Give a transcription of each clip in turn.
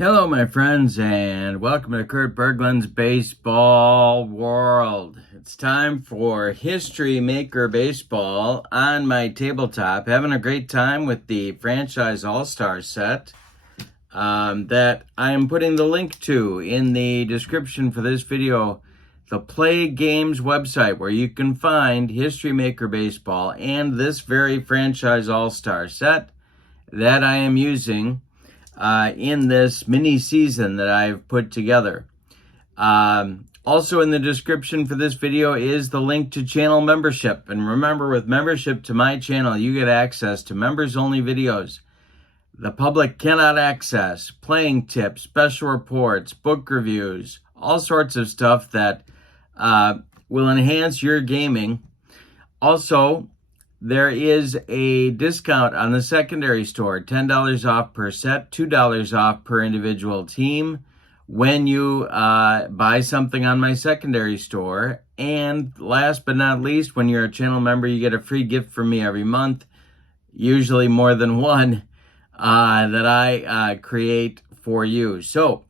Hello, my friends, and welcome to Kurt Berglund's Baseball World. It's time for History Maker Baseball on my tabletop. Having a great time with the Franchise All-Star set that I am putting the link to in the description for this video. The Play Games website where you can find History Maker Baseball and this very Franchise All-Star set that I am using in this mini season that I've put together. Also in the description for this video is the link to channel membership. And remember, with membership to my channel, you get access to members-only videos the public cannot access, playing tips, special reports, book reviews, all sorts of stuff that will enhance your gaming. Also, there is a discount on the secondary store, $10 off per set, $2 off per individual team when you buy something on my secondary store. And last but not least, when you're a channel member, you get a free gift from me every month, usually more than one, that I create for you. So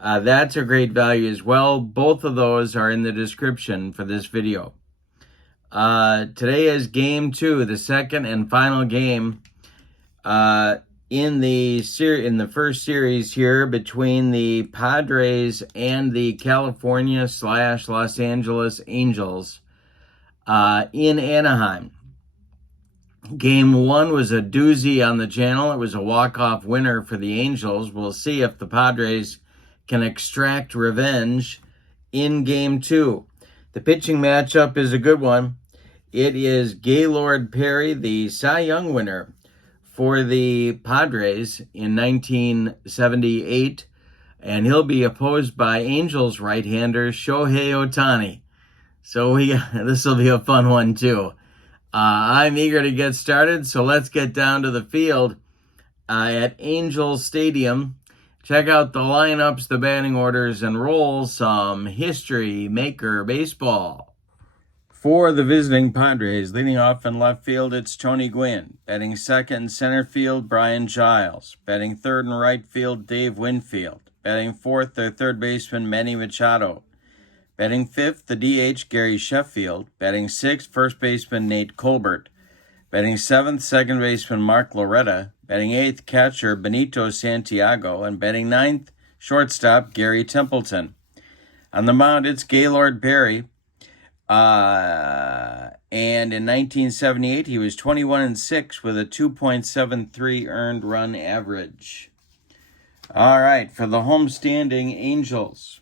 that's a great value as well. Both of those are in the description for this video. Today is game 2, the second and final game in the first series here between the Padres and the California/Los Angeles Angels in Anaheim. Game 1 was a doozy on the channel. It was a walk-off winner for the Angels. We'll see if the Padres can extract revenge in Game 2. The pitching matchup is a good one. It is Gaylord Perry, the Cy Young winner for the Padres in 1978, and he'll be opposed by Angels right-hander Shohei Ohtani. So this will be a fun one too. I'm eager to get started, so let's get down to the field at Angels Stadium. Check out the lineups, the batting orders, and roll some History Maker Baseball. For the visiting Padres, leading off in left field, it's Tony Gwynn. Batting second and center field, Brian Giles. Batting third and right field, Dave Winfield. Batting fourth, their third baseman, Manny Machado. Batting fifth, the DH, Gary Sheffield. Batting sixth, first baseman, Nate Colbert. Batting seventh, second baseman, Mark Loretta. Batting eighth, catcher, Benito Santiago. And batting ninth, shortstop, Gary Templeton. On the mound, it's Gaylord Perry. And in 1978, he was 21-6 with a 2.73 earned run average. All right, for the homestanding Angels,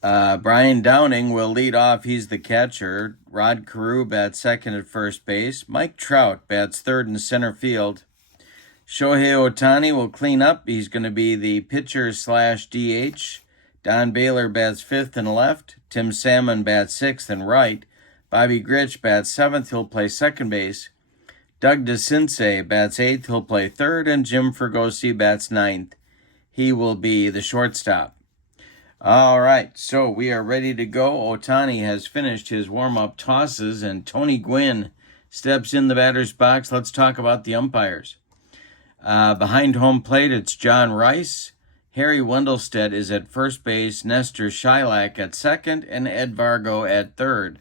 Brian Downing will lead off. He's the catcher. Rod Carew bats second at first base. Mike Trout bats third in center field. Shohei Ohtani will clean up. He's going to be the pitcher/DH. Don Baylor bats fifth and left. Tim Salmon bats sixth and right. Bobby Grich bats seventh. He'll play second base. Doug DeCinces bats eighth. He'll play third. And Jim Fregosi bats ninth. He will be the shortstop. All right, so we are ready to go. Ohtani has finished his warm-up tosses, and Tony Gwynn steps in the batter's box. Let's talk about the umpires. Behind home plate, it's John Rice. Harry Wendelstedt is at first base, Nestor Shilak at second, and Ed Vargo at third.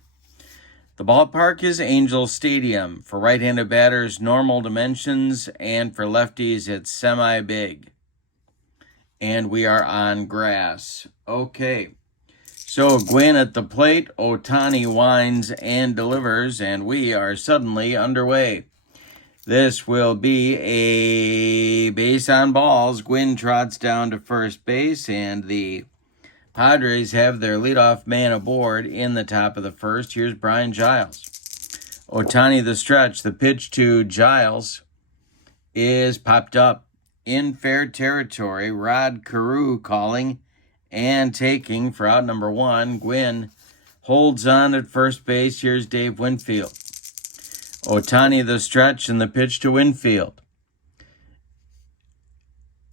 The ballpark is Angel Stadium. For right-handed batters, normal dimensions, and for lefties, it's semi-big. And we are on grass. Okay, so Gwynn at the plate, Ohtani winds and delivers, and we are suddenly underway. This will be a base on balls. Gwynn trots down to first base, and the Padres have their leadoff man aboard in the top of the first. Here's Brian Giles. Ohtani the stretch. The pitch to Giles is popped up in fair territory. Rod Carew calling and taking for out number one. Gwynn holds on at first base. Here's Dave Winfield. Ohtani the stretch and the pitch to Winfield.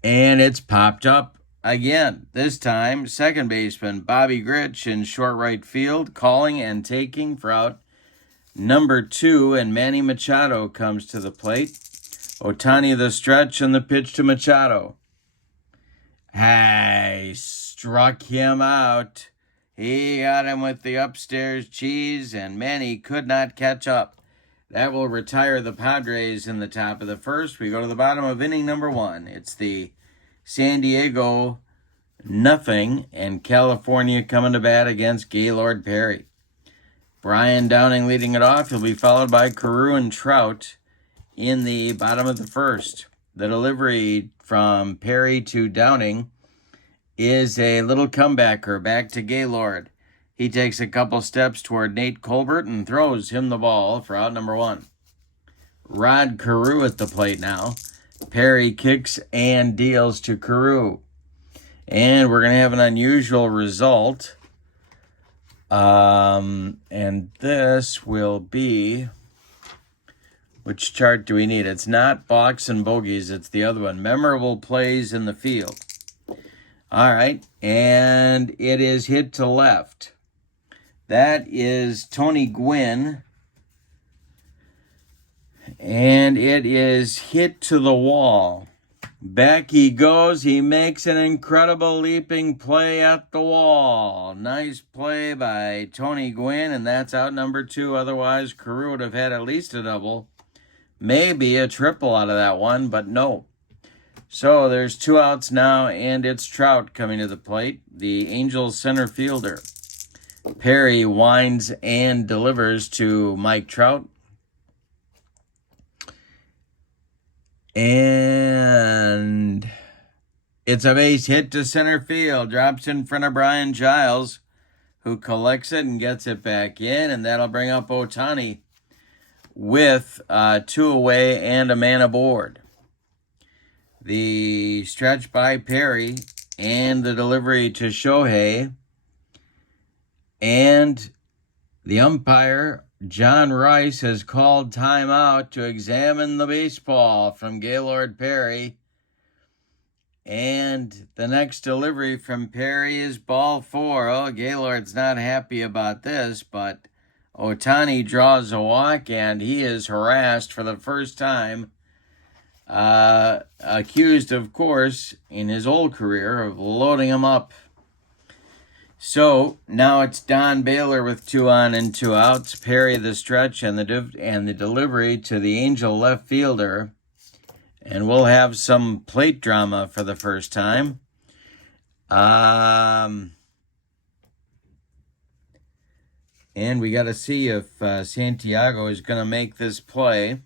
And it's popped up again. This time, second baseman Bobby Grich in short right field, calling and taking for out number two. And Manny Machado comes to the plate. Ohtani the stretch and the pitch to Machado. Hey, struck him out. He got him with the upstairs cheese, and man, he could not catch up. That will retire the Padres in the top of the first. We go to the bottom of inning number 1. It's the San Diego 0, and California coming to bat against Gaylord Perry. Brian Downing leading it off. He'll be followed by Carew and Trout in the bottom of the first. The delivery from Perry to Downing is a little comebacker back to Gaylord. He takes a couple steps toward Nate Colbert and throws him the ball for out number 1. Rod Carew at the plate now. Perry kicks and deals to Carew. And we're going to have an unusual result. And this will be... Which chart do we need? It's not box and bogeys. It's the other one. Memorable plays in the field. All right. And it is hit to left. That is Tony Gwynn. And it is hit to the wall. Back he goes. He makes an incredible leaping play at the wall. Nice play by Tony Gwynn, and that's out number 2. Otherwise, Carew would have had at least a double. Maybe a triple out of that one, but no. So there's 2 outs now, and it's Trout coming to the plate, the Angels center fielder. Perry winds and delivers to Mike Trout. And it's a base hit to center field. Drops in front of Brian Giles, who collects it and gets it back in. And that'll bring up Ohtani with 2 away and a man aboard. The stretch by Perry and the delivery to Shohei. And the umpire, John Rice, has called timeout to examine the baseball from Gaylord Perry. And the next delivery from Perry is ball 4. Oh, Gaylord's not happy about this, but Ohtani draws a walk, and he is harassed for the first time. Accused, of course, in his old career of loading him up. So now it's Don Baylor with 2 on and 2 outs. Perry the stretch and the delivery to the Angel left fielder. And we'll have some plate drama for the first time. And we got to see if Santiago is going to make this play.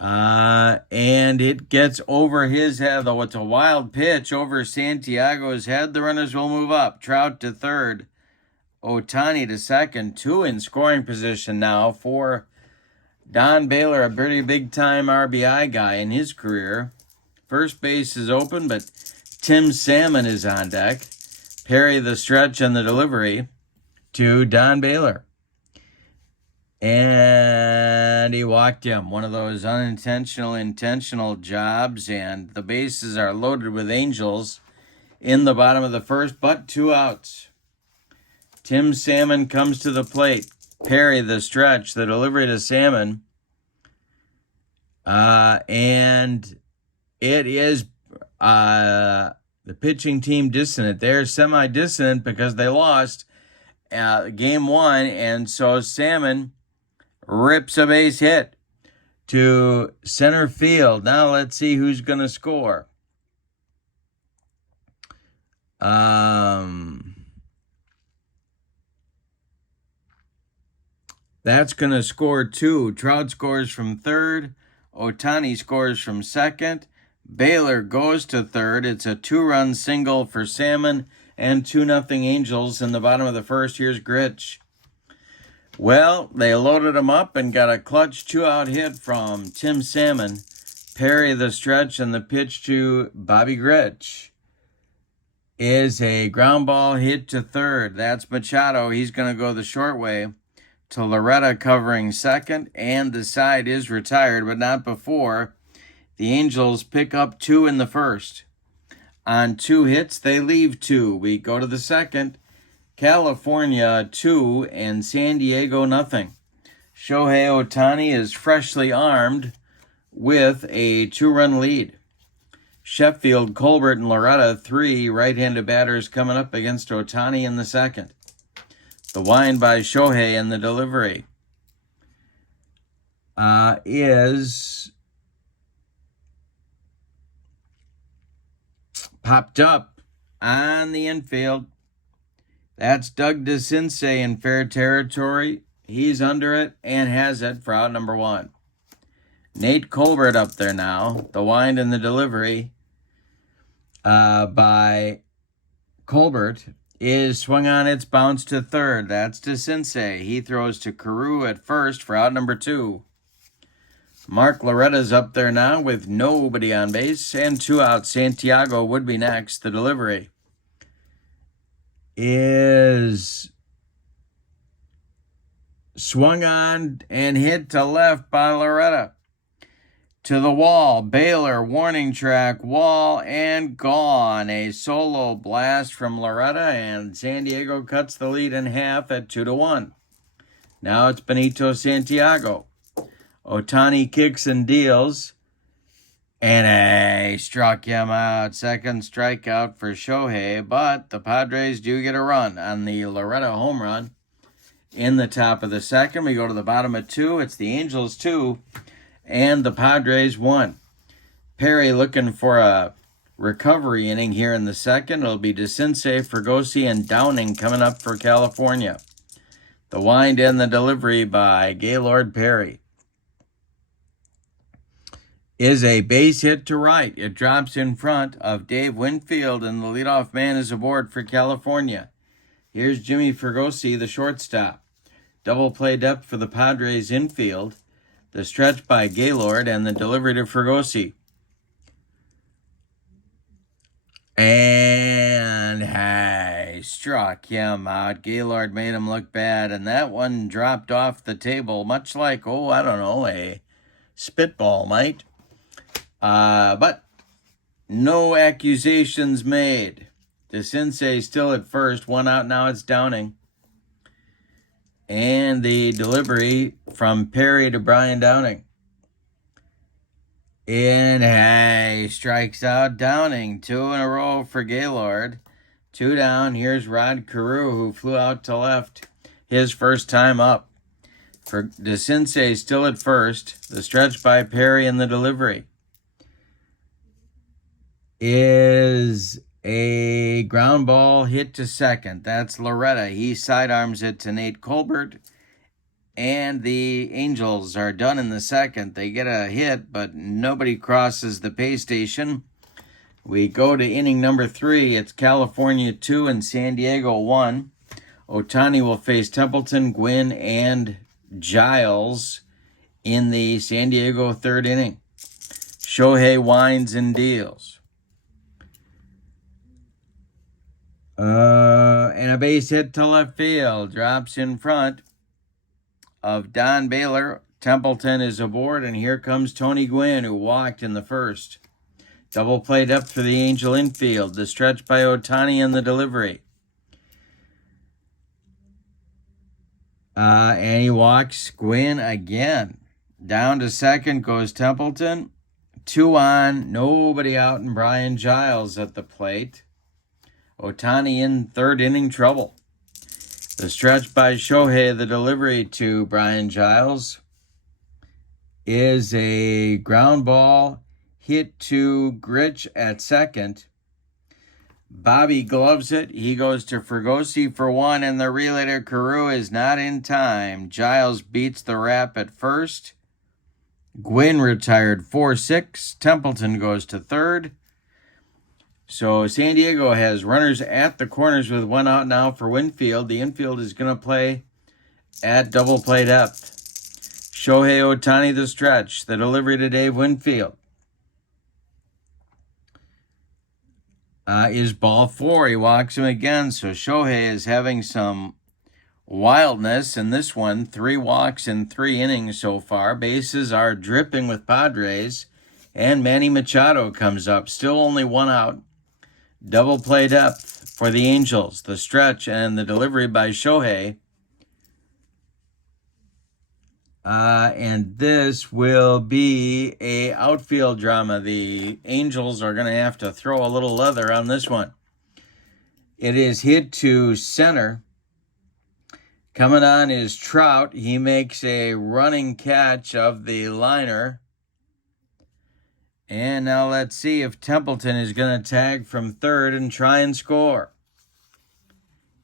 And it gets over his head, though it's a wild pitch over Santiago's head. The runners will move up. Trout to third. Ohtani to second. 2 in scoring position now for Don Baylor, a pretty big-time RBI guy in his career. First base is open, but Tim Salmon is on deck. Perry the stretch and the delivery to Don Baylor. And he walked him. One of those intentional jobs, and the bases are loaded with Angels in the bottom of the first, but 2 outs. Tim Salmon comes to the plate. Perry the stretch, the delivery to Salmon. And it is the pitching team dissonant. They're semi-dissonant because they lost game 1, and so Salmon rips a base hit to center field. Now let's see who's going to score. That's going to score 2. Trout scores from third. Ohtani scores from second. Baylor goes to third. It's a 2-run single for Salmon and 2-0 Angels in the bottom of the first. Here's Gritch. Well, they loaded him up and got a clutch 2-out hit from Tim Salmon. Perry the stretch and the pitch to Bobby Gritch is a ground ball hit to third. That's Machado. He's going to go the short way to Loretta covering second, and the side is retired, but not before the Angels pick up 2 in the first. On 2 hits, they leave 2. We go to the second. California 2 and San Diego 0. Shohei Ohtani is freshly armed with a 2-run lead. Sheffield, Colbert, and Loretta, 3 right-handed batters coming up against Ohtani in the second. The wind by Shohei and the delivery is popped up on the infield. That's Doug DeCinces in fair territory. He's under it and has it for out number 1. Nate Colbert up there now. The wind and the delivery by Colbert is swung on, its bounce to third. That's DeCinces. He throws to Carew at first for out number 2. Mark Loretta's up there now with nobody on base and 2 outs. Santiago would be next. The delivery is swung on and hit to left by Loretta. To the wall, Baylor, warning track, wall, and gone. A solo blast from Loretta, and San Diego cuts the lead in half at 2-1. Now it's Benito Santiago. Ohtani kicks and deals, and he struck him out. Second strikeout for Shohei, but the Padres do get a run on the Loretta home run. In the top of the second, we go to the bottom of 2. It's the Angels 2 and the Padres 1. Perry looking for a recovery inning here in the second. It'll be DeCinces, Fregosi, and Downing coming up for California. The wind and the delivery by Gaylord Perry is a base hit to right. It drops in front of Dave Winfield, and the leadoff man is aboard for California. Here's Jimmy Fregosi, the shortstop. Double play depth for the Padres infield. The stretch by Gaylord and the delivery to Fregosi. And he struck him out. Gaylord made him look bad, and that one dropped off the table, much like, a spitball might. But no accusations made. DeCinces still at first. 1 out, now it's Downing. And the delivery from Perry to Brian Downing. And he strikes out Downing. 2 in a row for Gaylord. 2 down. Here's Rod Carew, who flew out to left his first time up. For DeCinces still at first. The stretch by Perry and the delivery is a ground ball hit to second. That's Loretta. He sidearms it to Nate Colbert. And the Angels are done in the second. They get a hit, but nobody crosses the pay station. We go to inning number 3. It's California 2 and San Diego 1. Ohtani will face Templeton, Gwynn, and Giles in the San Diego third inning. Shohei winds and deals. And a base hit to left field. Drops in front of Don Baylor. Templeton is aboard, and here comes Tony Gwynn, who walked in the first. Double play depth for the Angel infield. The stretch by Ohtani and the delivery. And he walks Gwynn again. Down to second goes Templeton. 2 on, nobody out, and Brian Giles at the plate. Ohtani in third inning trouble. The stretch by Shohei, the delivery to Brian Giles, is a ground ball hit to Gritch at second. Bobby gloves it. He goes to Fregosi for 1, and the relay to Carew is not in time. Giles beats the wrap at first. Gwynn retired 4-6. Templeton goes to third. So San Diego has runners at the corners with 1 out now for Winfield. The infield is going to play at double play depth. Shohei Ohtani the stretch. The delivery to Dave Winfield is ball 4. He walks him again. So Shohei is having some wildness in this one. 3 walks in 3 innings so far. Bases are dripping with Padres. And Manny Machado comes up. Still only 1 out. Double play depth for the Angels. The stretch and the delivery by Shohei And this will be a outfield drama. The Angels are going to have to throw a little leather on this one. It is hit to center. Coming on is Trout. He makes a running catch of the liner. And now let's see if Templeton is going to tag from third and try and score.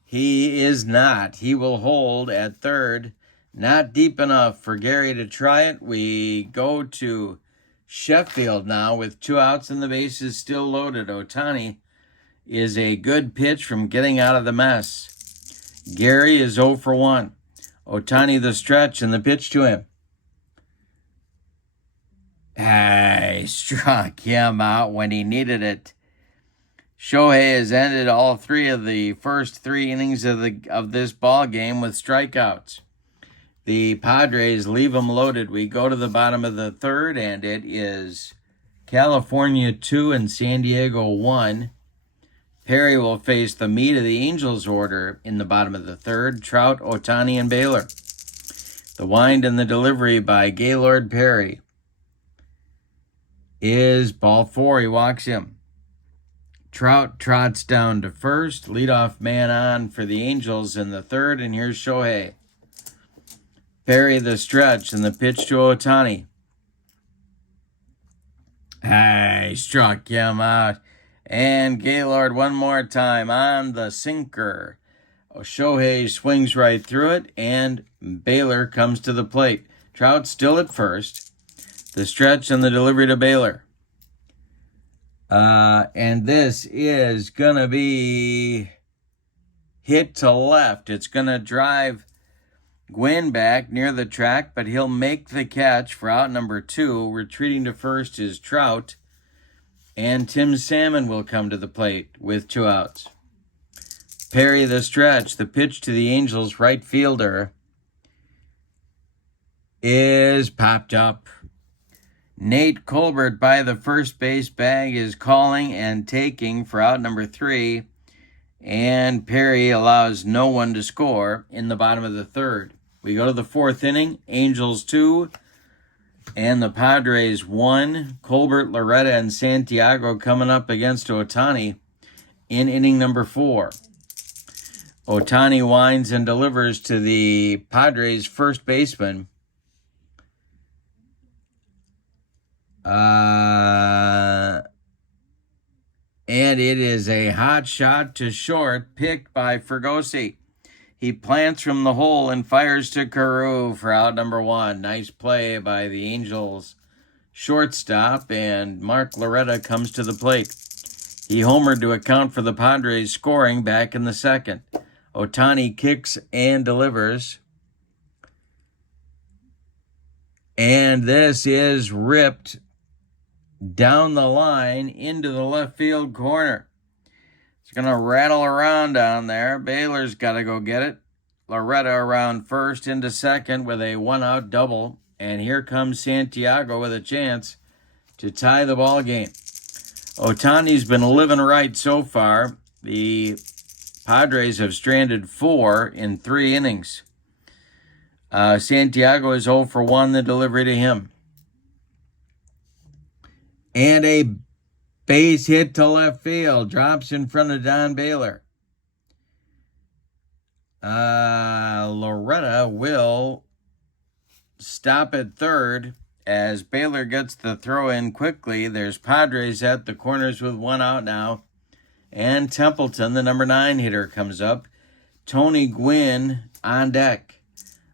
He is not. He will hold at third. Not deep enough for Gary to try it. We go to Sheffield now with 2 outs and the bases still loaded. Ohtani is a good pitch from getting out of the mess. Gary is 0 for 1. Ohtani the stretch and the pitch to him. He struck him out when he needed it. Shohei has ended all 3 of the first 3 innings of this ball game with strikeouts. The Padres leave them loaded. We go to the bottom of the third, and it is California 2 and San Diego 1. Perry will face the meat of the Angels order in the bottom of the third. Trout, Ohtani, and Baylor. The wind and the delivery by Gaylord Perry is ball 4. He walks him. Trout trots down to first. Leadoff man on for the Angels in the third, and here's Shohei. Perry the stretch and the pitch to Ohtani. He struck him out. And Gaylord one more time on the sinker. Shohei swings right through it, and Baylor comes to the plate. Trout still at first. The stretch and the delivery to Baylor. And this is going to be hit to left. It's going to drive Gwynn back near the track, but he'll make the catch for out number 2. Retreating to first is Trout. And Tim Salmon will come to the plate with 2 outs. Perry the stretch. The pitch to the Angels right fielder is popped up. Nate Colbert by the first base bag is calling and taking for out number 3. And Perry allows no one to score in the bottom of the third. We go to the 4th inning. Angels 2 and the Padres 1. Colbert, Loretta, and Santiago coming up against Ohtani in inning number 4. Ohtani winds and delivers to the Padres first baseman. And it is a hot shot to short picked by Fergosi. He plants from the hole and fires to Carew for out number 1. Nice play by the Angels shortstop, and Mark Loretta comes to the plate. He homered to account for the Padres scoring back in the second. Ohtani kicks and delivers. And this is ripped down the line into the left field corner. It's going to rattle around down there. Baylor's got to go get it. Loretta around first into second with a 1-out double. And here comes Santiago with a chance to tie the ball game. Ohtani's been living right so far. The Padres have stranded 4 in 3 innings. Santiago is 0 for 1, the delivery to him. And a base hit to left field. Drops in front of Don Baylor. Loretta will stop at third as Baylor gets the throw in quickly. There's Padres at the corners with 1 out now. And Templeton, the number 9 hitter, comes up. Tony Gwynn on deck.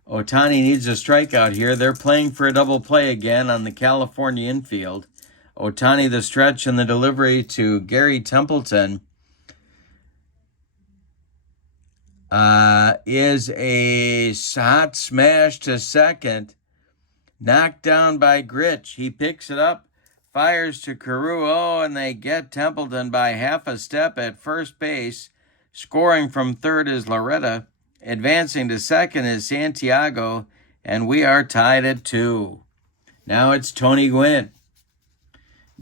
Ohtani needs a strikeout here. They're playing for a double play again on the California infield. Ohtani the stretch and the delivery to Gary Templeton is a hot smash to second. Knocked down by Gritch. He picks it up, fires to Carew. And they get Templeton by half a step at first base. Scoring from third is Loretta. Advancing to second is Santiago. And we are tied at 2. Now it's Tony Gwynn.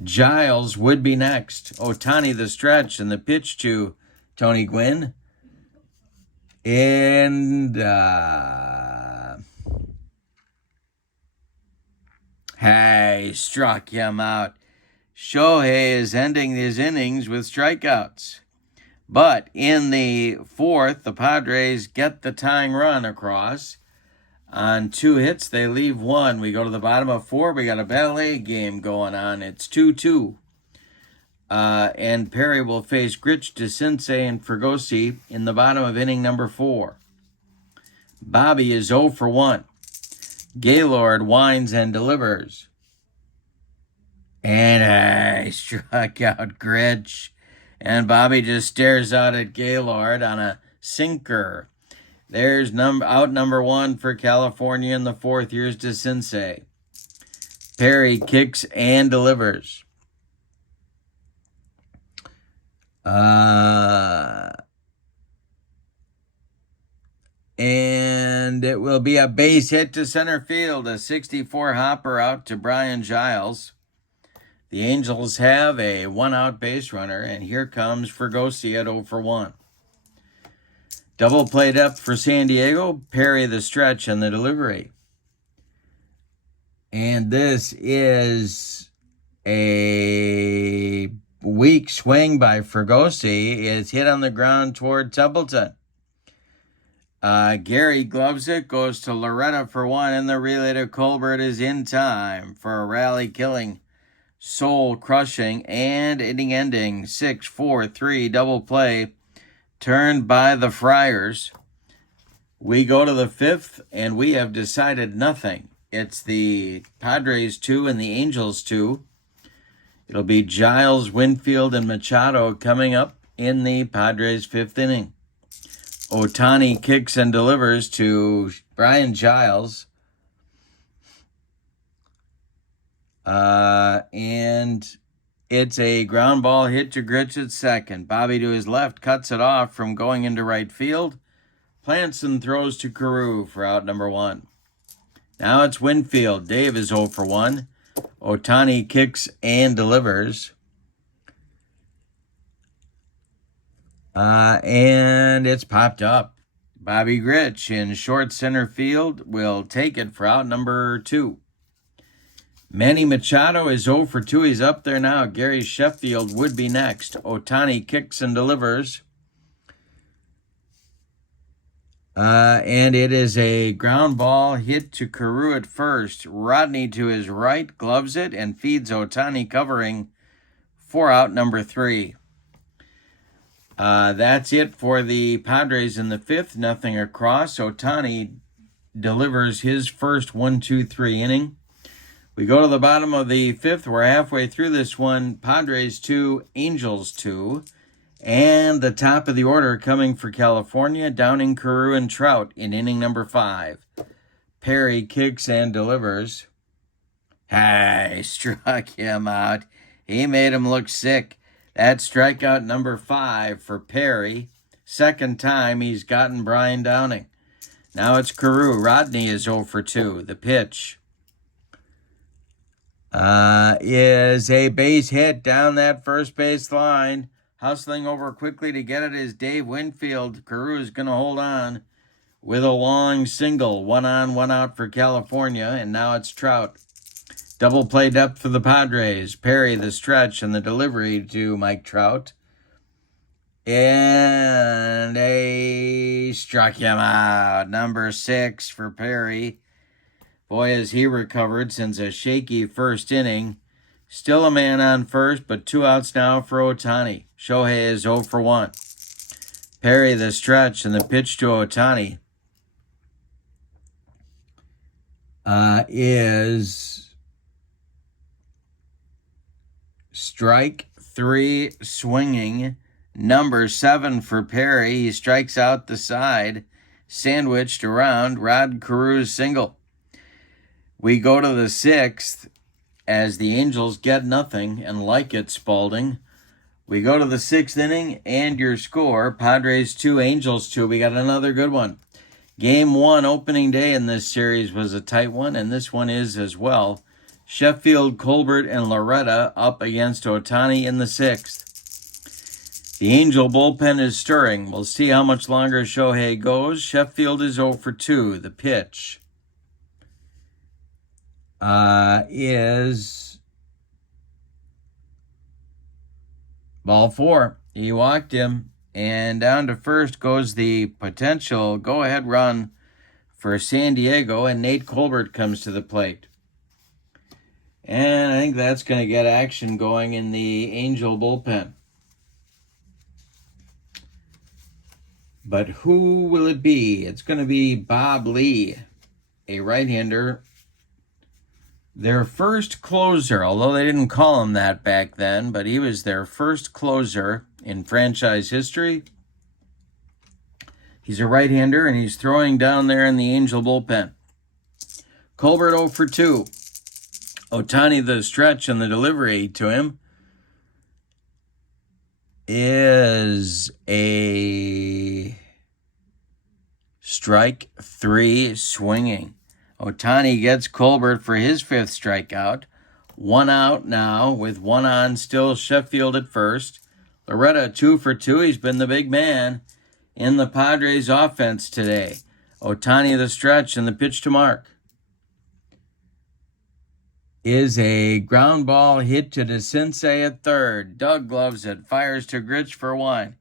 Giles would be next. Ohtani the stretch and the pitch to Tony Gwynn. And Hey, struck him out. Shohei is ending his innings with strikeouts. But in the fourth, the Padres get the tying run across. On 2 hits, they leave 1. We go to the bottom of 4. We got a ballet game going on. It's 2-2. And Perry will face Grich, DeCinces, and Fregosi in the bottom of inning number 4. Bobby is 0 for 1. Gaylord winds and delivers. And I struck out Grich. And Bobby just stares out at Gaylord on a sinker. There's out number 1 for California in the 4th. Here's DeCinces. Perry kicks and delivers. And it will be a base hit to center field. A 64 hopper out to Brian Giles. The Angels have a 1-out base runner, and here comes Fregosi at 0 for 1. Double play depth for San Diego. Perry the stretch and the delivery. And this is a weak swing by Fregosi. It's hit on the ground toward Templeton. Gary gloves it, goes to Loretta for 1, and the relay to Colbert is in time for a rally-killing, soul-crushing, and inning-ending 6-4-3 double play turned by the Friars. We go to the 5th, and we have decided nothing. It's the Padres 2 and the Angels 2. It'll be Giles, Winfield, and Machado coming up in the Padres' 5th inning. Ohtani kicks and delivers to Brian Giles. And it's a ground ball hit to Grich at second. Bobby to his left cuts it off from going into right field. Plants and throws to Carew for out number 1. Now it's Winfield. Dave is 0 for 1. Ohtani kicks and delivers. And it's popped up. Bobby Grich in short center field will take it for out number 2. Manny Machado is 0 for 2. He's up there now. Gary Sheffield would be next. Ohtani kicks and delivers. And it is a ground ball hit to Carew at first. Rodney to his right gloves it and feeds Ohtani covering for out number 3. That's it for the Padres in the 5th. Nothing across. Ohtani delivers his first 1-2-3 inning. We go to the bottom of the 5th. We're halfway through this one. Padres 2, Angels 2. And the top of the order coming for California, Downing, Carew, and Trout in inning number 5. Perry kicks and delivers. Hey, struck him out. He made him look sick. That's strikeout number 5 for Perry. Second time he's gotten Brian Downing. Now it's Carew. Rodney is 0 for 2. The pitch is a base hit down that first base line. Hustling over quickly to get it is Dave Winfield. Carew is going to hold on with a long single. 1 on, 1 out for California, and now it's Trout. Double play depth for the Padres. Perry the stretch and the delivery to Mike Trout. And a struck him out. Number 6 for Perry. Boy, has he recovered since a shaky first inning. Still a man on first, but 2 outs now for Ohtani. Shohei is 0 for 1. Perry the stretch and the pitch to Ohtani is strike 3 swinging. Number 7 for Perry. He strikes out the side, sandwiched around Rod Carew's single. We go to the 6th. As the Angels get nothing and like it, Spalding. We go to the 6th inning and your score, Padres 2, Angels 2. We got another good one. Game 1 opening day in this series was a tight one, and this one is as well. Sheffield, Colbert, and Loretta up against Ohtani in the 6th. The Angel bullpen is stirring. We'll see how much longer Shohei goes. Sheffield is 0 for 2. The pitch is ball 4. He walked him, and down to first goes the potential go-ahead run for San Diego, and Nate Colbert comes to the plate. And I think that's going to get action going in the Angel bullpen. But who will it be? It's going to be Bob Lee, a right-hander. Their first closer, although they didn't call him that back then, but he was their first closer in franchise history. He's a right-hander, and he's throwing down there in the Angel bullpen. Colbert 0 for 2. Ohtani, the stretch and the delivery to him is a strike 3 swinging. Ohtani gets Colbert for his 5th strikeout. 1 out now with 1 on, still Sheffield at first. Loretta 2 for 2. He's been the big man in the Padres offense today. Ohtani the stretch and the pitch to mark is a ground ball hit to DeCinces at third. Doug gloves it, fires to Grich for 1.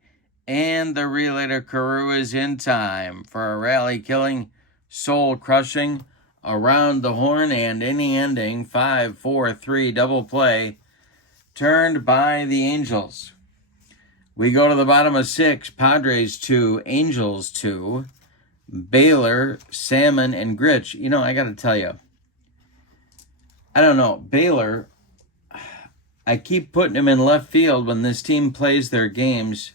And the relay to Carew is in time for a rally-killing, soul-crushing, around the horn and inning ending 5-4-3 double play turned by the Angels. We go to the bottom of 6. Padres 2, Angels 2, Baylor, Salmon, and Grich. You know, I got to tell you, I don't know. Baylor, I keep putting him in left field when this team plays their games.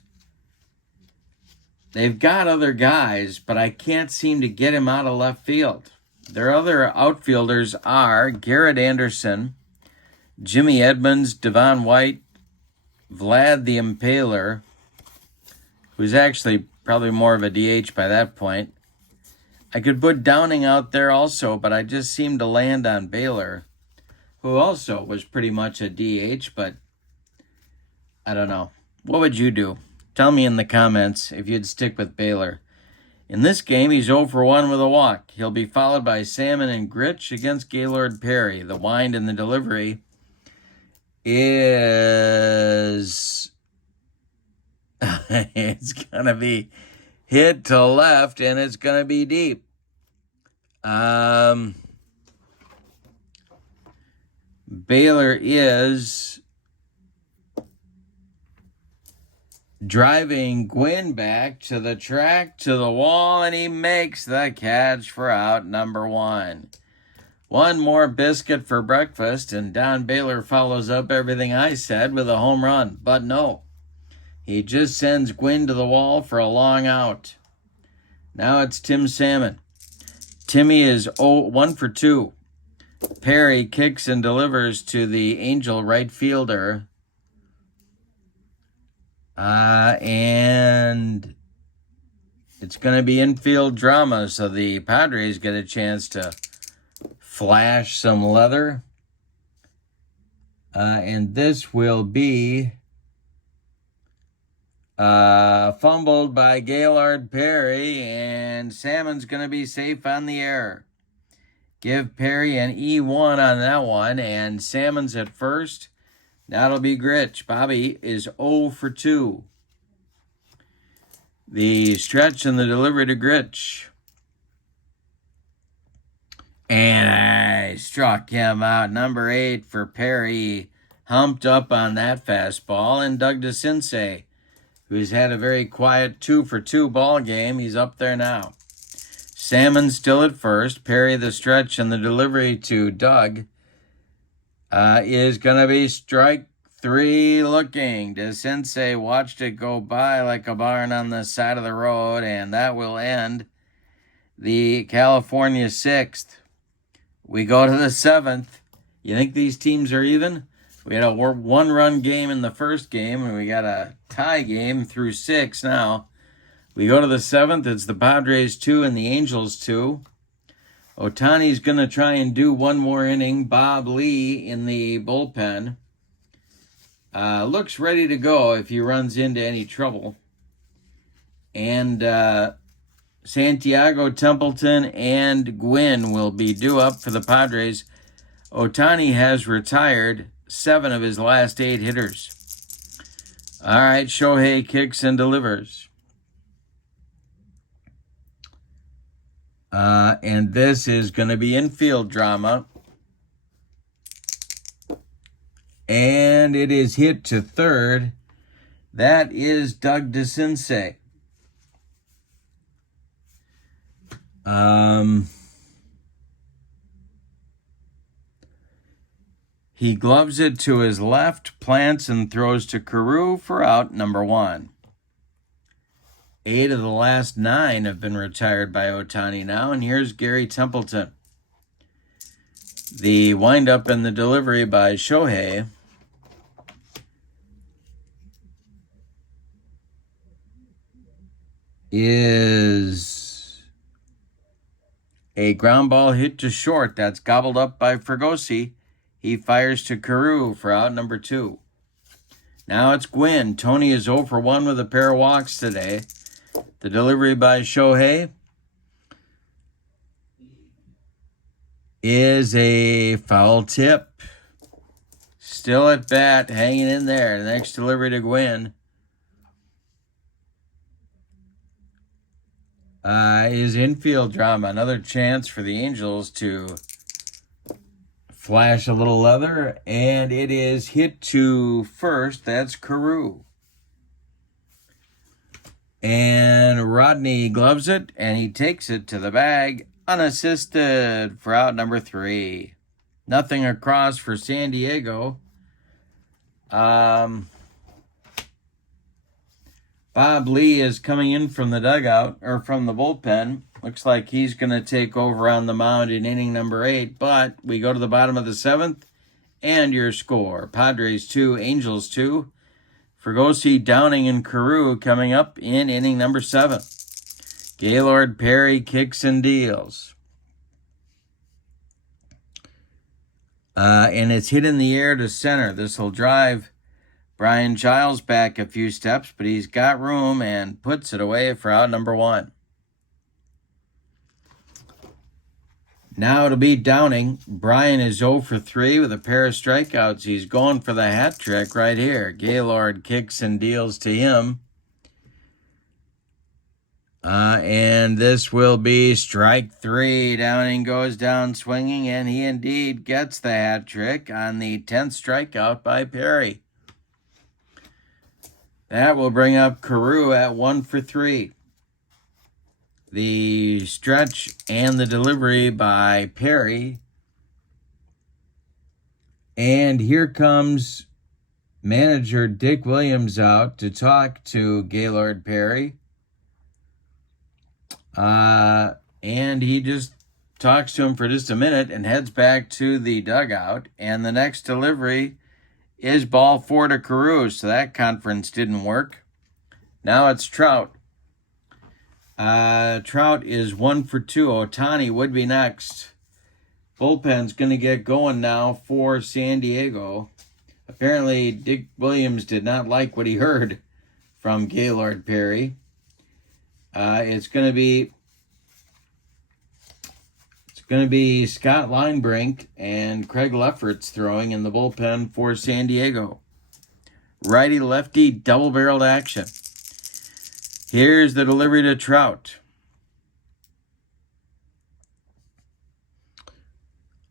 They've got other guys, but I can't seem to get him out of left field. Their other outfielders are Garrett Anderson, Jimmy Edmonds, Devon White, Vlad the Impaler, who's actually probably more of a DH by that point. I could put Downing out there also, but I just seem to land on Baylor, who also was pretty much a DH, but I don't know. What would you do? Tell me in the comments if you'd stick with Baylor. In this game, he's 0 for 1 with a walk. He'll be followed by Salmon and Grich against Gaylord Perry. The wind and the delivery is it's going to be hit to left, and it's going to be deep. Baylor is driving Gwynn back to the track, to the wall, and he makes the catch for out number 1. One more biscuit for breakfast, and Don Baylor follows up everything I said with a home run. But no, he just sends Gwynn to the wall for a long out. Now it's Tim Salmon. Timmy is 1 for 2. Perry kicks and delivers to the Angel right fielder. And it's going to be infield drama, so the Padres get a chance to flash some leather. And this will be fumbled by Gaylord Perry, and Salmon's going to be safe on the air. Give Perry an E1 on that one, and Salmon's at first. That'll be Grich. Bobby is 0 for 2. The stretch and the delivery to Grich. And I struck him out. Number 8 for Perry. Humped up on that fastball. And Doug DeCinces, who's had a very quiet 2 for 2 ball game. He's up there now. Salmon still at first. Perry the stretch and the delivery to Doug is going to be strike 3 looking. DeCinces watched it go by like a barn on the side of the road, and that will end the California 6th. We go to the 7th. You think these teams are even? We had a 1-run game in the first game, and we got a tie game through 6 now. We go to the 7th. It's the Padres 2 and the Angels 2. Ohtani's going to try and do one more inning. Bob Lee in the bullpen. Looks ready to go if he runs into any trouble. And Santiago, Templeton, and Gwynn will be due up for the Padres. Ohtani has retired 7 of his last 8 hitters. All right, Shohei kicks and delivers. And this is going to be infield drama. And it is hit to third. That is Doug DeCinces. He gloves it to his left, plants, and throws to Carew for out number 1. 8 of the last 9 have been retired by Ohtani now, and here's Gary Templeton. The windup and the delivery by Shohei is a ground ball hit to short. That's gobbled up by Fregosi. He fires to Carew for out number 2. Now it's Gwynn. Tony is 0 for 1 with a pair of walks today. The delivery by Shohei is a foul tip. Still at bat, hanging in there. The next delivery to Gwynn is infield drama. Another chance for the Angels to flash a little leather, and it is hit to first. That's Carew. And Rodney gloves it, and he takes it to the bag unassisted for out number 3. Nothing across for San Diego. Bob Lee is coming in from the dugout, or from the bullpen. Looks like he's going to take over on the mound in inning number 8, but we go to the bottom of the 7th, and your score. Padres 2, Angels 2. Fregosi, Downing, and Carew coming up in inning number 7. Gaylord, Perry kicks and deals. And it's hit in the air to center. This will drive Brian Giles back a few steps, but he's got room and puts it away for out number 1. Now it'll be Downing. Brian is 0 for 3 with a pair of strikeouts. He's going for the hat trick right here. Gaylord kicks and deals to him. And this will be strike 3. Downing goes down swinging, and he indeed gets the hat trick on the 10th strikeout by Perry. That will bring up Carew at 1 for 3. The stretch and the delivery by Perry. And here comes manager Dick Williams out to talk to Gaylord Perry. And he just talks to him for just a minute and heads back to the dugout. And the next delivery is ball 4 to Carew, so that conference didn't work. Now it's Trout. Trout is 1 for 2. Ohtani would be next. Bullpen's going to get going now for San Diego. Apparently, Dick Williams did not like what he heard from Gaylord Perry. It's going to be Scott Linebrink and Craig Lefferts throwing in the bullpen for San Diego. Righty-lefty double-barreled action. Here's the delivery to Trout.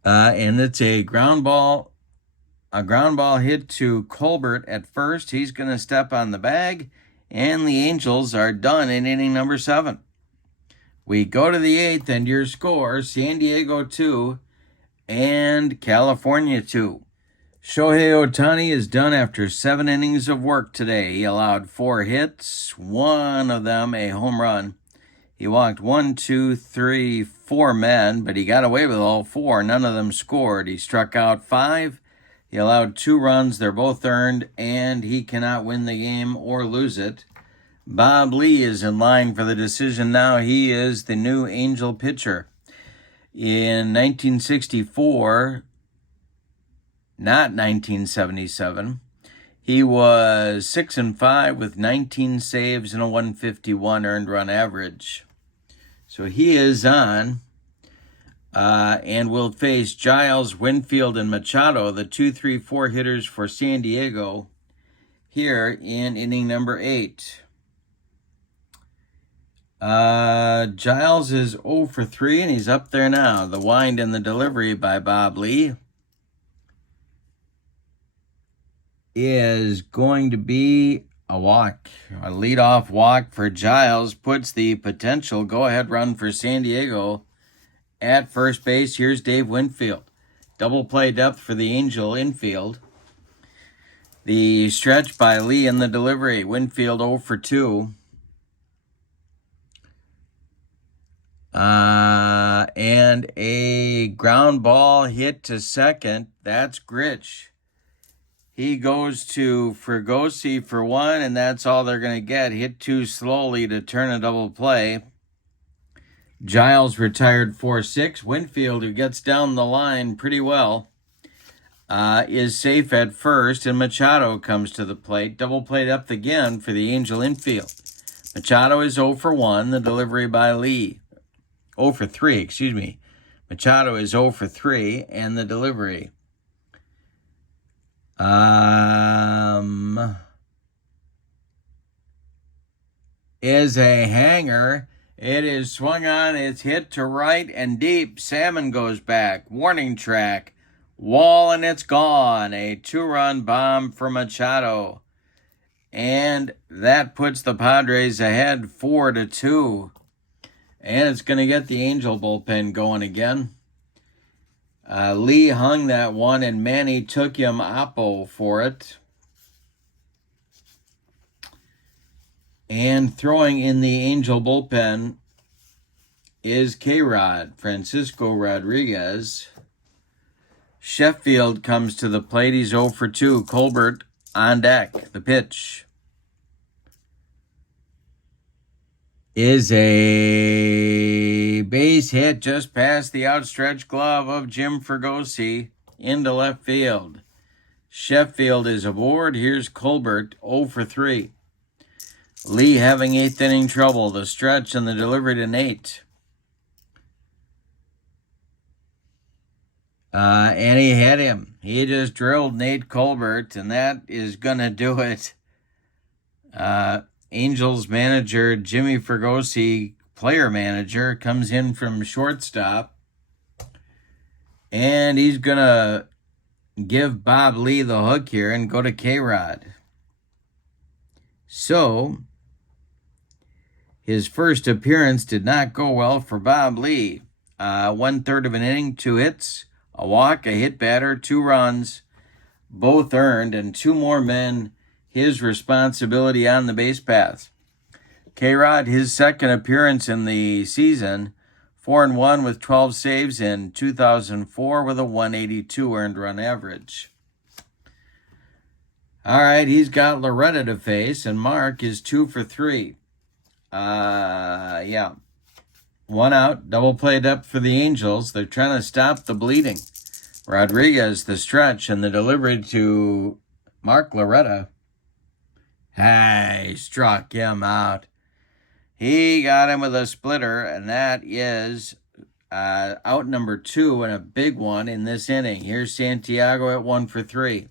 And it's a ground ball hit to Colbert at first. He's going to step on the bag, and the Angels are done in inning number 7. We go to the 8th, and your score, San Diego 2 and California 2. Shohei Ohtani is done after 7 innings of work today. He allowed 4 hits, 1 of them a home run. He walked 4 men, but he got away with all 4. None of them scored. He struck out 5. He allowed 2 runs. They're both earned, and he cannot win the game or lose it. Bob Lee is in line for the decision now. He is the new Angel pitcher. In 1964... not 1977. He was 6-5 with 19 saves and a 151 earned run average. So he is on. And will face Giles, Winfield, and Machado, the 2-3-4 hitters for San Diego, here in inning number 8. Giles is 0 for 3, and he's up there now. The wind and the delivery by Bob Lee is going to be a walk. A leadoff walk for Giles puts the potential go-ahead run for San Diego at first base. Here's Dave Winfield. Double play depth for the Angel infield. The stretch by Lee in the delivery. Winfield 0 for 2. And a ground ball hit to second. That's Gritch. He goes to Fregosi for 1, and that's all they're going to get. Hit too slowly to turn a double play. Giles retired 4-6. Winfield, who gets down the line pretty well, is safe at first, and Machado comes to the plate. Double play depth again for the Angel infield. Machado is 0 for 1. The delivery by Lee. 0 for 3, excuse me. Machado is 0 for 3, and the delivery. Is a hanger. It is swung on. It's hit to right and deep. Salmon goes back. Warning track. Wall, and it's gone. A 2-run bomb for Machado. And that puts the Padres ahead 4-2. And it's going to get the Angel bullpen going again. Lee hung that one, and Manny took him oppo for it. And throwing in the Angel bullpen is K-Rod, Francisco Rodriguez. Sheffield comes to the plate. He's 0 for 2. Colbert on deck. The pitch is a base hit just past the outstretched glove of Jim Fregosi into left field. Sheffield is aboard. Here's Colbert, 0 for 3. Lee having 8th inning trouble. The stretch and the delivery to Nate. And he hit him. He just drilled Nate Colbert, and that is going to do it. Angels manager Jimmy Fregosi, player manager, comes in from shortstop, and he's going to give Bob Lee the hook here and go to K-Rod. So, his first appearance did not go well for Bob Lee. 1/3 of an inning, 2 hits, a walk, a hit batter, 2 runs, both earned, and 2 more men his responsibility on the base paths. K-Rod, his second appearance in the season, 4-1 with 12 saves in 2004 with a 182 earned run average. All right, he's got Loretta to face, and Mark is 2 for 3. 1 out, double play depth for the Angels. They're trying to stop the bleeding. Rodriguez, the stretch, and the delivery to Mark Loretta. Hey, struck him out. He got him with a splitter, and that is out number 2 and a big one in this inning. Here's Santiago at 1 for 3.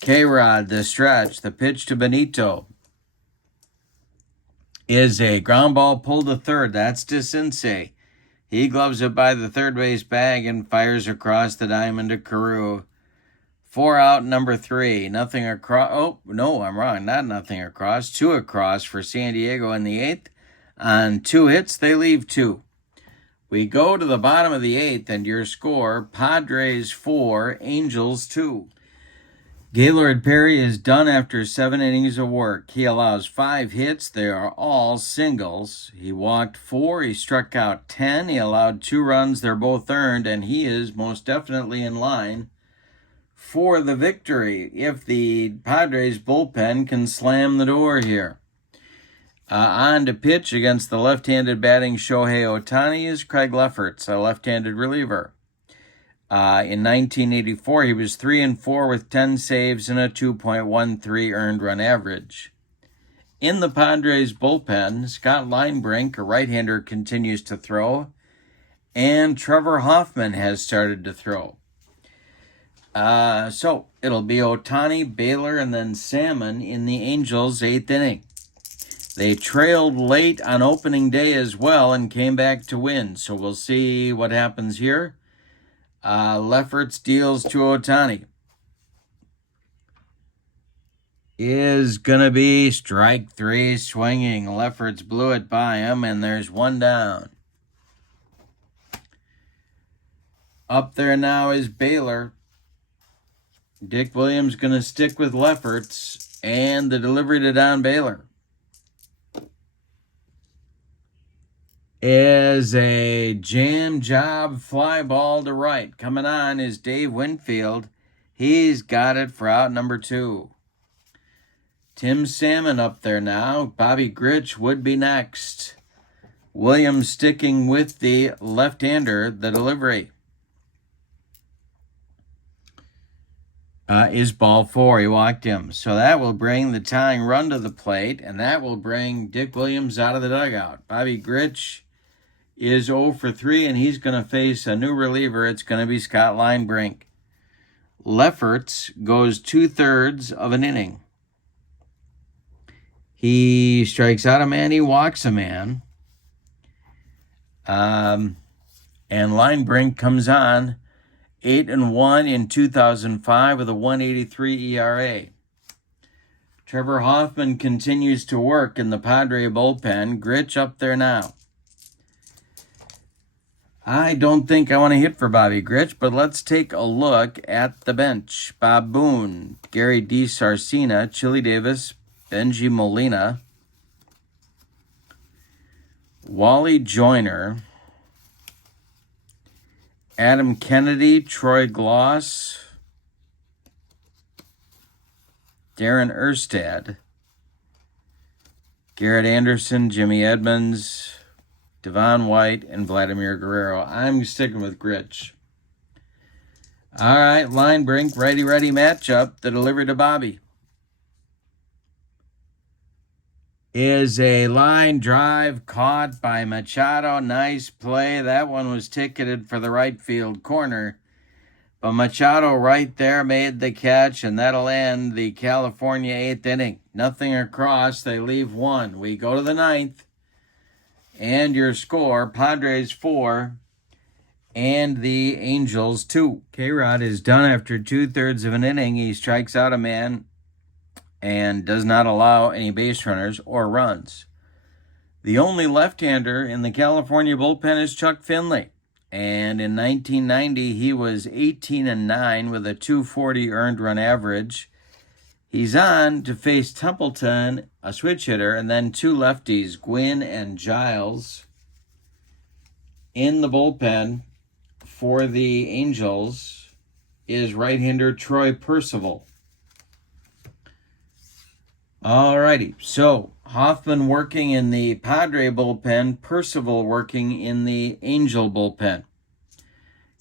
K-Rod, the stretch, the pitch to Benito is a ground ball pulled to third. That's DeCinces. He gloves it by the third base bag and fires across the diamond to Carew. 4 out, number 3. Nothing across. Oh, no, I'm wrong. Not nothing across. 2 across for San Diego in the 8th. On 2 hits, they leave 2. We go to the bottom of the 8th, and your score, Padres 4, Angels 2. Gaylord Perry is done after 7 innings of work. He allows 5 hits. They are all singles. He walked 4. He struck out 10. He allowed 2 runs. They're both earned, and he is most definitely in line for the victory if the Padres bullpen can slam the door here. On to pitch against the left-handed batting Shohei Ohtani is Craig Lefferts, a left-handed reliever. In 1984, he was 3-4 with 10 saves and a 2.13 earned run average. In the Padres bullpen, Scott Linebrink, a right-hander, continues to throw, And Trevor Hoffman has started to throw. So it'll be Ohtani, Baylor, and then Salmon in the Angels' 8th inning. They trailed late on opening day as well and came back to win. So we'll see what happens here. Lefferts deals to Ohtani. Is going to be strike 3 swinging. Lefferts blew it by him, and there's 1 down. Up there now is Baylor. Dick Williams going to stick with Lefferts, and the delivery to Don Baylor is a jam job fly ball to right. Coming on is Dave Winfield. He's got it for out number 2. Tim Salmon up there now. Bobby Grich would be next. Williams sticking with the left-hander. The delivery is ball 4. He walked him. So that will bring the tying run to the plate, and that will bring Dick Williams out of the dugout. Bobby Grich is 0 for 3, and he's going to face a new reliever. It's going to be Scott Linebrink. Lefferts goes 2/3 of an inning. He strikes out a man, he walks a man. And Linebrink comes on 8-1 in 2005 with a 1.83 ERA. Trevor Hoffman continues to work in the Padre bullpen. Grich up there now. I don't think I want to hit for Bobby Grich, but let's take a look at the bench. Bob Boone, Gary DiSarcina, Chili Davis, Benji Molina, Wally Joyner, Adam Kennedy, Troy Gloss, Darren Erstad, Garrett Anderson, Jimmy Edmonds, Devon White, and Vladimir Guerrero. I'm sticking with Grich. All right, Linebrink, righty-righty matchup. The delivery to Bobby is a line drive caught by Machado. Nice play. That one was ticketed for the right field corner. But Machado right there made the catch, and that'll end the California 8th inning. Nothing across. They leave 1. We go to the 9th. And your score, Padres 4 and the Angels 2. K-Rod is done after 2/3 of an inning. He strikes out a man and does not allow any base runners or runs. The only left-hander in the California bullpen is Chuck Finley. And in 1990, he was 18-9 with a 240 earned run average. He's on to face Templeton, a switch hitter, and then 2 lefties, Gwynn and Giles. In the bullpen for the Angels is right-hander Troy Percival. Alrighty, so Hoffman working in the Padre bullpen, Percival working in the Angel bullpen.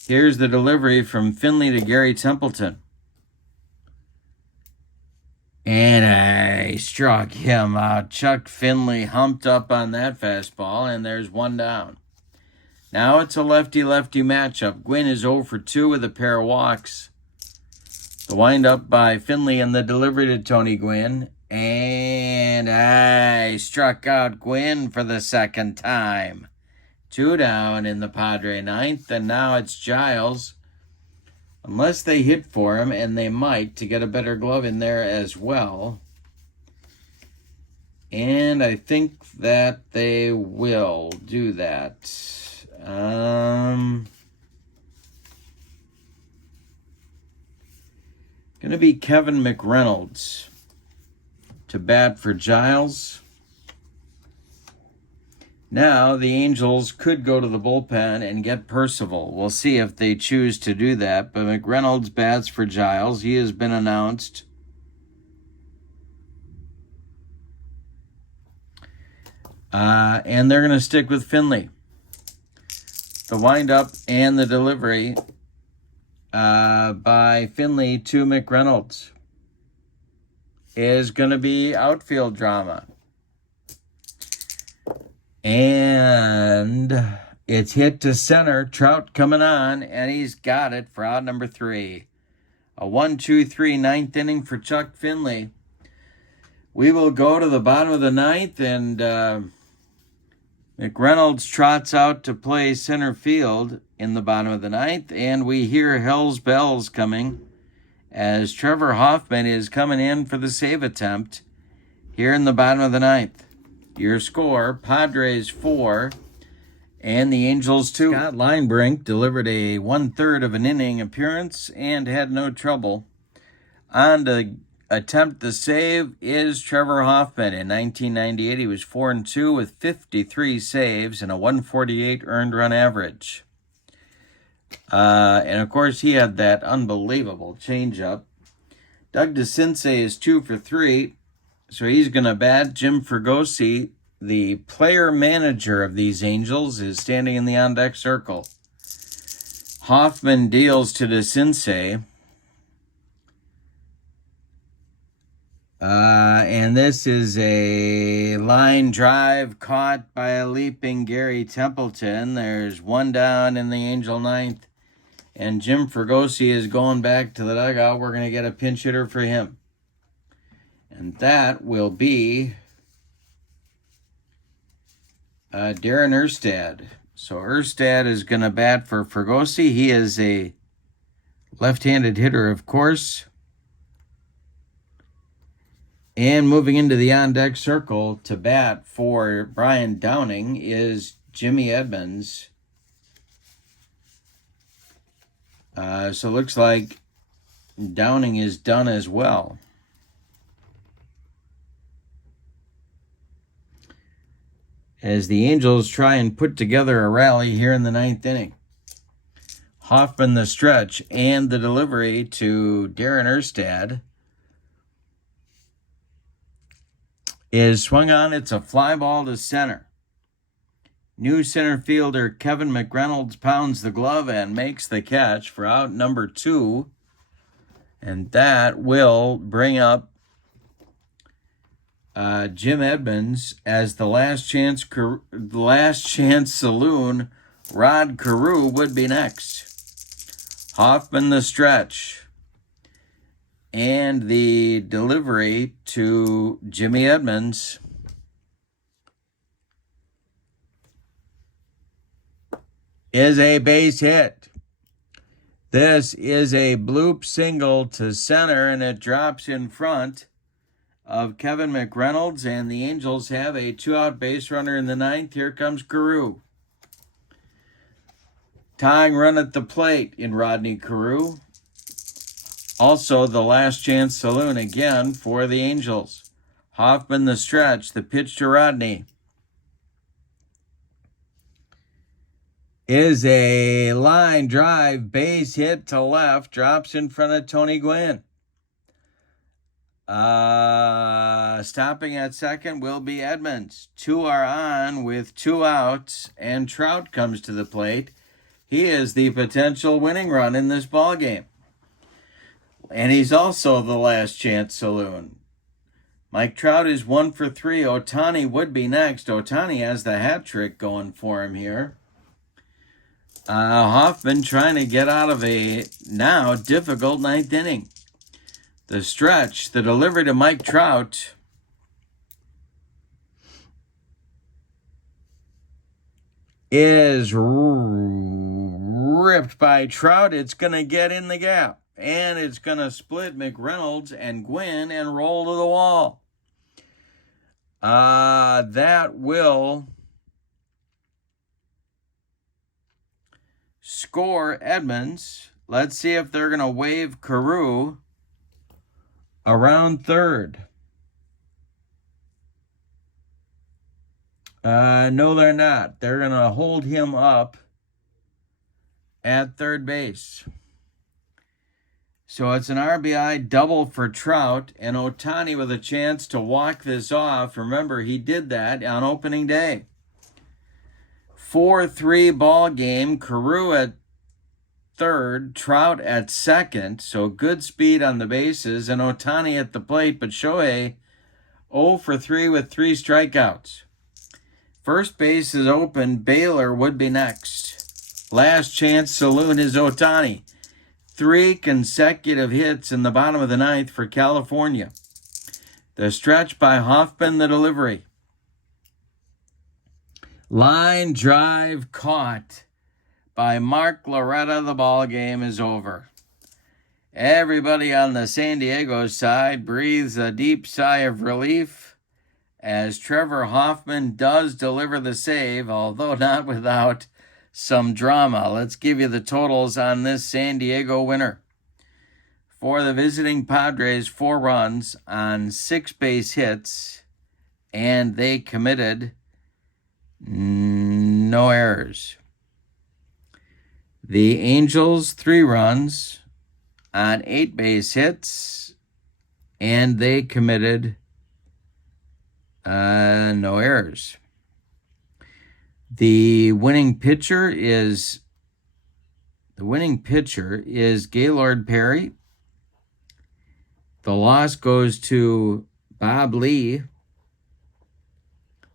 Here's the delivery from Finley to Gary Templeton. And I struck him out. Chuck Finley humped up on that fastball, and there's 1 down. Now it's a lefty-lefty matchup. Gwynn is 0 for 2 with a pair of walks. The windup by Finley and the delivery to Tony Gwynn. And I struck out Gwynn for the 2nd time. 2 down in the Padre 9th, and now it's Giles. Unless they hit for him, and they might, to get a better glove in there as well. And I think that they will do that. Going to be Kevin McReynolds to bat for Giles. Now, the Angels could go to the bullpen and get Percival. We'll see if they choose to do that. But McReynolds bats for Giles. He has been announced. And they're going to stick with Finley. The windup and the delivery by Finley to McReynolds is going to be outfield drama. And It's hit to center. Trout coming on, and he's got it for out number 3. A 1-2-3 ninth inning for Chuck Finley. We will go to the bottom of the ninth, and McReynolds trots out to play center field in the bottom of the ninth, and we hear Hell's Bells coming as Trevor Hoffman is coming in for the save attempt here in the bottom of the ninth. Your score, Padres 4 and the Angels 2. Scott Linebrink delivered a 1/3 of an inning appearance and had no trouble. On to attempt the save is Trevor Hoffman. In 1998, he was 4-2 with 53 saves and a 148 earned run average. And of course, he had that unbelievable changeup. Doug DeCinces is 2 for 3, so he's going to bat. Jim Fregosi, the player manager of these Angels, is standing in the on-deck circle. Hoffman deals to DeCinces. And this is a line drive caught by a leaping Gary Templeton. There's one down in the Angel ninth. And Jim Fregosi is going back to the dugout. We're going to get a pinch hitter for him. And that will be Darren Erstad. So Erstad is going to bat for Fregosi. He is a left-handed hitter, of course. And moving into the on-deck circle to bat for Brian Downing is Jimmy Edmonds. So it looks like Downing is done as well. As the Angels try and put together a rally here in the ninth inning. Hoffman the stretch and the delivery to Darren Erstad is swung on. It's a fly ball to center. New center fielder Kevin McReynolds pounds the glove and makes the catch for out number 2. And that will bring up Jim Edmonds as the last chance saloon. Rod Carew would be next. Hoffman the stretch. And the delivery to Jimmy Edmonds is a base hit. This is a bloop single to center, and it drops in front of Kevin McReynolds, and the Angels have a 2-out base runner in the ninth. Here comes Carew. Tying run at the plate in Rodney Carew. Also, the last chance saloon again for the Angels. Hoffman the stretch, the pitch to Rodney is a line drive, base hit to left, drops in front of Tony Gwynn. Stopping at second will be Edmonds. 2 are on with 2 outs, and Trout comes to the plate. He is the potential winning run in this ballgame. And he's also the last chance saloon. Mike Trout is 1 for 3. Ohtani would be next. Ohtani has the hat trick going for him here. Hoffman trying to get out of a now difficult ninth inning. The stretch, the delivery to Mike Trout is ripped by Trout. It's going to get in the gap. And it's going to split McReynolds and Gwynn and roll to the wall. That will score Edmonds. Let's see if they're going to wave Carew around third. No, they're not. They're going to hold him up at third base. So it's an RBI double for Trout, and Ohtani with a chance to walk this off. Remember, he did that on opening day. 4-3 ball game. Carew at third, Trout at second. So good speed on the bases, and Ohtani at the plate. But Shohei 0 for 3 with 3 strikeouts. First base is open. Baylor would be next. Last chance saloon is Ohtani. 3 consecutive hits in the bottom of the ninth for California. The stretch by Hoffman, the delivery. Line drive caught by Mark Loretta. The ball game is over. Everybody on the San Diego side breathes a deep sigh of relief as Trevor Hoffman does deliver the save, although not without some drama. Let's give you the totals on this San Diego winner. For the visiting Padres, 4 runs on 6 base hits, and they committed no errors. The Angels, 3 runs on 8 base hits, and they committed no errors. The winning pitcher is Gaylord Perry. The loss goes to Bob Lee.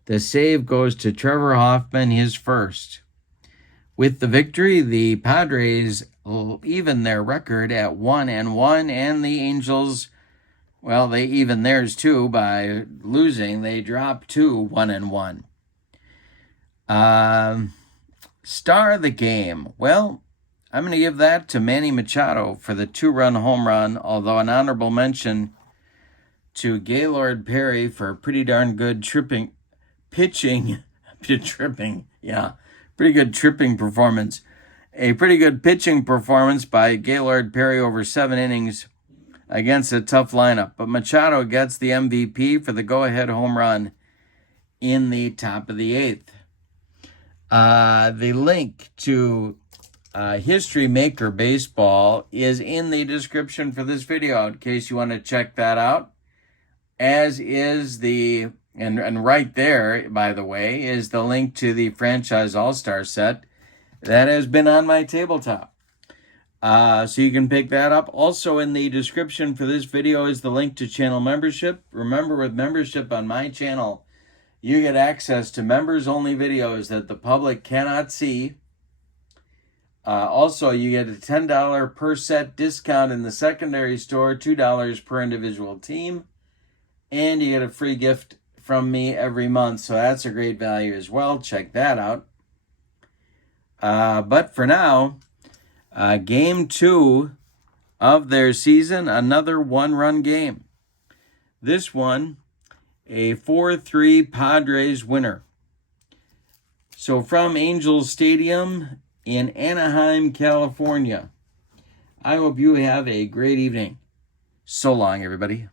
The save goes to Trevor Hoffman, his first. With the victory, the Padres even their record at 1-1, and the Angels, well, they even theirs too by losing. They dropped to 1-1. Star of the game. Well, I'm going to give that to Manny Machado for the 2-run home run, although an honorable mention to Gaylord Perry for a pretty darn good tripping performance. A pretty good pitching performance by Gaylord Perry over 7 innings against a tough lineup. But Machado gets the MVP for the go-ahead home run in the top of the 8th. The link to History Maker Baseball is in the description for this video in case you want to check that out. As is and right there, by the way, is the link to the Franchise All-Star set that has been on my tabletop. So you can pick that up. Also in the description for this video is the link to channel membership. Remember, with membership on my channel, you get access to members-only videos that the public cannot see. Also, you get a $10 per set discount in the secondary store, $2 per individual team, and you get a free gift from me every month. So that's a great value as well. Check that out. But for now, game 2 of their season, another 1-run game. This one, a 4-3 Padres winner. So from Angels Stadium in Anaheim, California. I hope you have a great evening. So long, everybody.